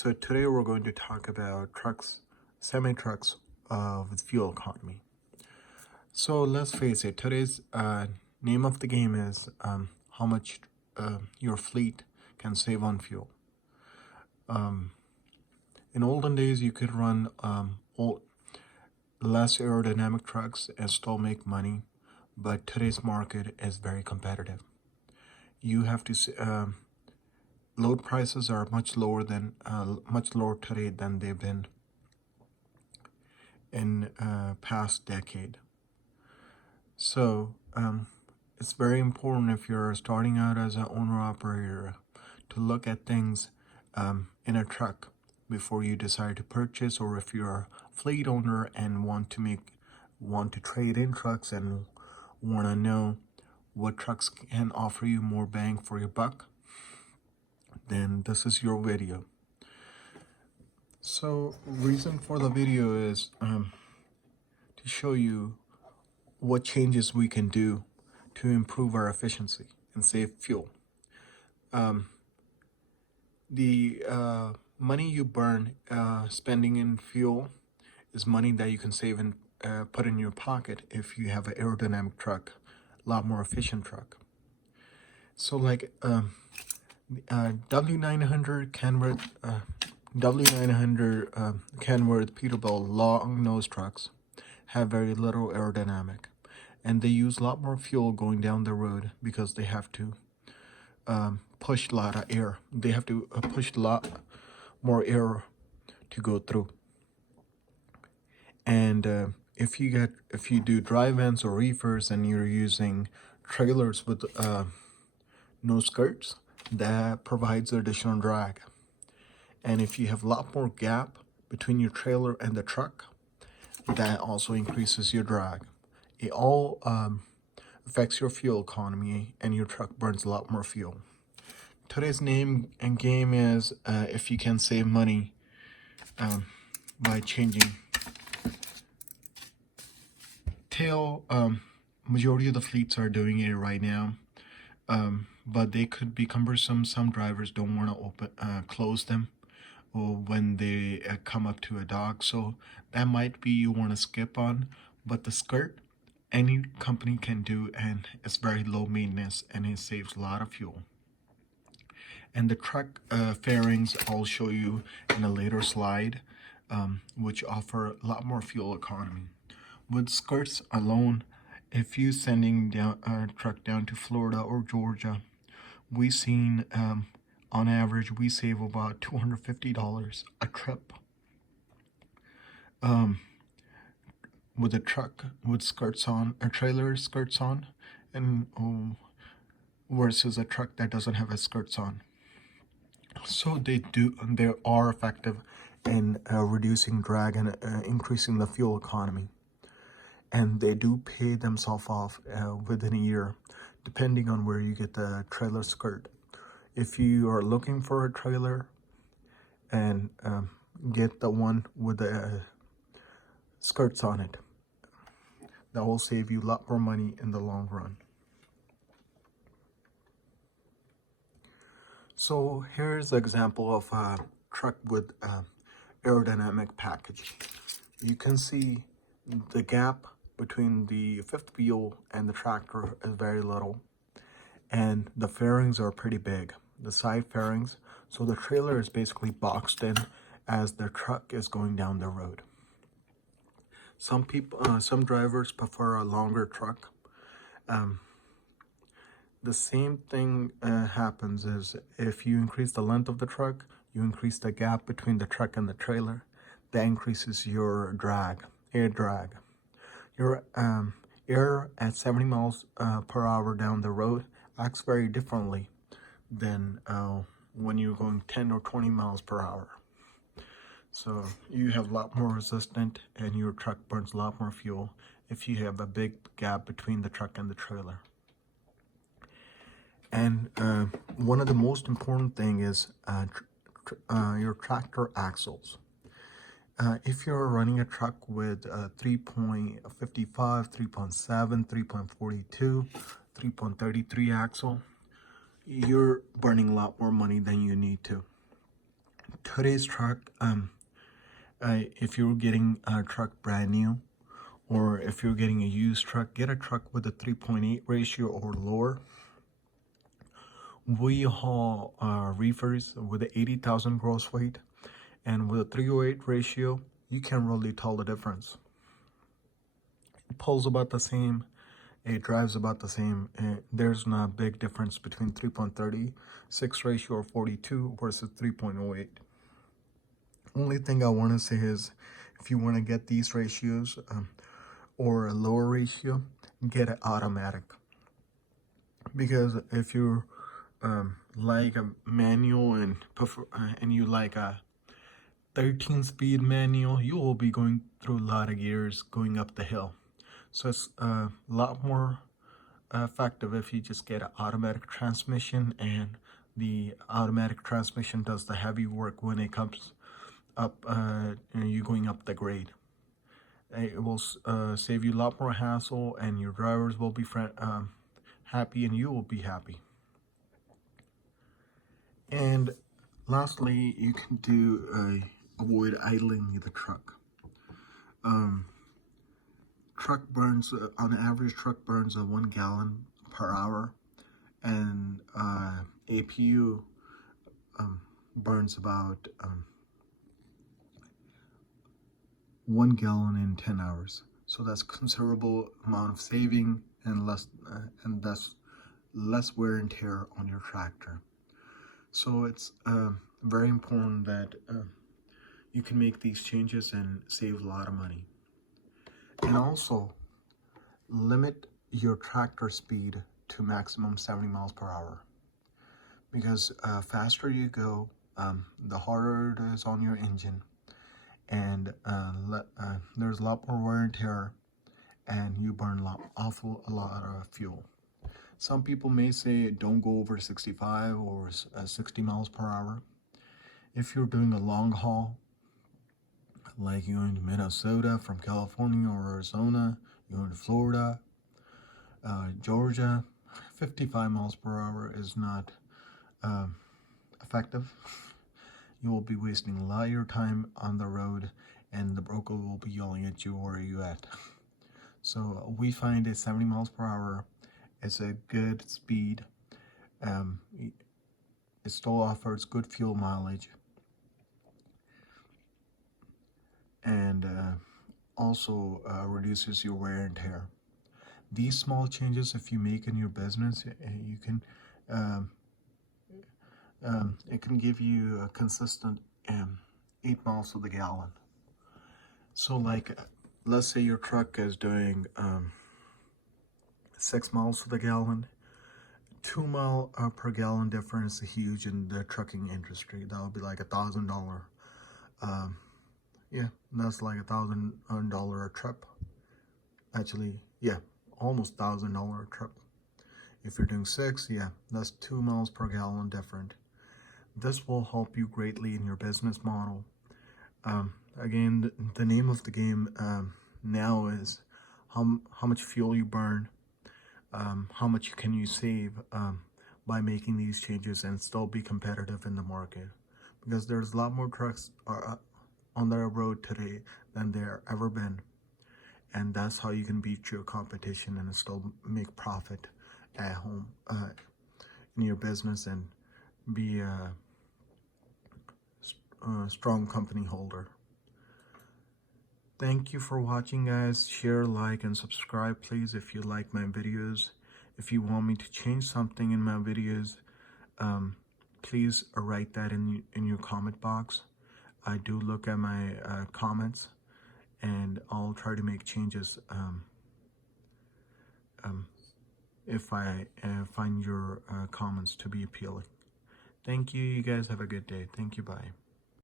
So today we're going to talk about trucks, semi-trucks with fuel economy. So let's face it, today's name of the game is how much your fleet can save on fuel. In olden days, you could run less aerodynamic trucks and still make money, but today's market is very competitive. You have to load prices are much lower today than they've been in past decade. So it's very important if you're starting out as an owner operator to look at things in a truck before you decide to purchase, or if you're a fleet owner and want to trade in trucks and want to know what trucks can offer you more bang for your buck, then this is your video. So reason for the video is to show you what changes we can do to improve our efficiency and save fuel. The money you burn spending in fuel is money that you can save and put in your pocket if you have an aerodynamic truck, a lot more efficient truck. So like W900 Kenworth Peterbilt long nose trucks have very little aerodynamic, and they use a lot more fuel going down the road because they have to push a lot of air. They have to push a lot more air to go through. And if you do dry vans or reefers and you're using trailers with no skirts, that provides additional drag. And if you have a lot more gap between your trailer and the truck, that also increases your drag. It all affects your fuel economy, and your truck burns a lot more fuel. Today's name and game is if you can save money by changing tail. Majority of the fleets are doing it right now, but they could be cumbersome. Some drivers don't want to close them when they come up to a dock, so that might be you want to skip on. But the skirt, any company can do, and it's very low maintenance and it saves a lot of fuel. And the truck fairings I'll show you in a later slide, which offer a lot more fuel economy. With skirts alone, if you sending down a truck down to Florida or Georgia, we've seen on average we save about $250 a trip with a truck with skirts on, a trailer skirts on, and versus a truck that doesn't have a skirts on. So they are effective in reducing drag and increasing the fuel economy, and they do pay themselves off within a year, depending on where you get the trailer skirt. If you are looking for a trailer, and get the one with the skirts on it, that will save you a lot more money in the long run. So here's an example of a truck with aerodynamic package. You can see the gap between the fifth wheel and the tractor is very little, and the fairings are pretty big, the side fairings, so the trailer is basically boxed in as the truck is going down the road. Some drivers prefer a longer truck. The same thing happens is if you increase the length of the truck, you increase the gap between the truck and the trailer. That increases your drag, air drag. Your air at 70 miles per hour down the road acts very differently than when you're going 10 or 20 miles per hour. So you have a lot more resistance, and your truck burns a lot more fuel if you have a big gap between the truck and the trailer. And one of the most important thing is your tractor axles. If you're running a truck with 3.55, 3.7, 3.42, 3.33 axle, you're burning a lot more money than you need to. today's truck, if you're getting a truck brand new, or if you're getting a used truck, get a truck with a 3.8 ratio or lower. We haul reefers with an 80,000 gross weight, and with a 308 ratio, you can't really tell the difference. It pulls about the same, it drives about the same. There's not a big difference between 3.36 ratio or 42 versus 3.08. Only thing I want to say is, if you want to get these ratios or a lower ratio, get it automatic. Because if you're like a manual and you like a 13-speed manual, you will be going through a lot of gears going up the hill. So it's a lot more effective if you just get an automatic transmission, and the automatic transmission does the heavy work when it comes up, you going up the grade. It will save you a lot more hassle, and your drivers will be happy, and you will be happy. And lastly, you can do avoid idling the truck. Truck burns, on average, truck burns 1 gallon per hour, and APU burns about 1 gallon in 10 hours. So that's considerable amount of saving, and thus less wear and tear on your tractor. So it's very important that you can make these changes and save a lot of money. And also, limit your tractor speed to maximum 70 miles per hour. Because faster you go, the harder it is on your engine, and there's a lot more wear and tear, and you burn a lot of fuel. Some people may say don't go over 65 or 60 miles per hour. If you're doing a long haul, like you're in Minnesota from California or Arizona, you're in Florida, Georgia, 55 miles per hour is not effective. You will be wasting a lot of your time on the road, and the broker will be yelling at you, where are you at? So we find that 70 miles per hour is a good speed. It still offers good fuel mileage, and also reduces your wear and tear. These small changes, if you make in your business, you can it can give you a consistent 8 miles to the gallon. So like, let's say your truck is doing 6 miles to the gallon. 2 mile per gallon difference is huge in the trucking industry. That would be like $1,000. Yeah, that's like $1,000 a trip. Actually, yeah, almost $1,000 a trip. If you're doing 6, yeah, that's 2 miles per gallon different. This will help you greatly in your business model. Again, the name of the game now is how much fuel you burn, how much can you save by making these changes and still be competitive in the market. Because there's a lot more trucks on the road today than there ever been. And that's how you can beat your competition and still make profit at home in your business, and be a strong company holder. Thank you for watching, guys. Share, like, and subscribe, please, if you like my videos. If you want me to change something in my videos, please write that in your comment box. I do look at my comments, and I'll try to make changes if I find your comments to be appealing. Thank you. You guys have a good day. Thank you. Bye.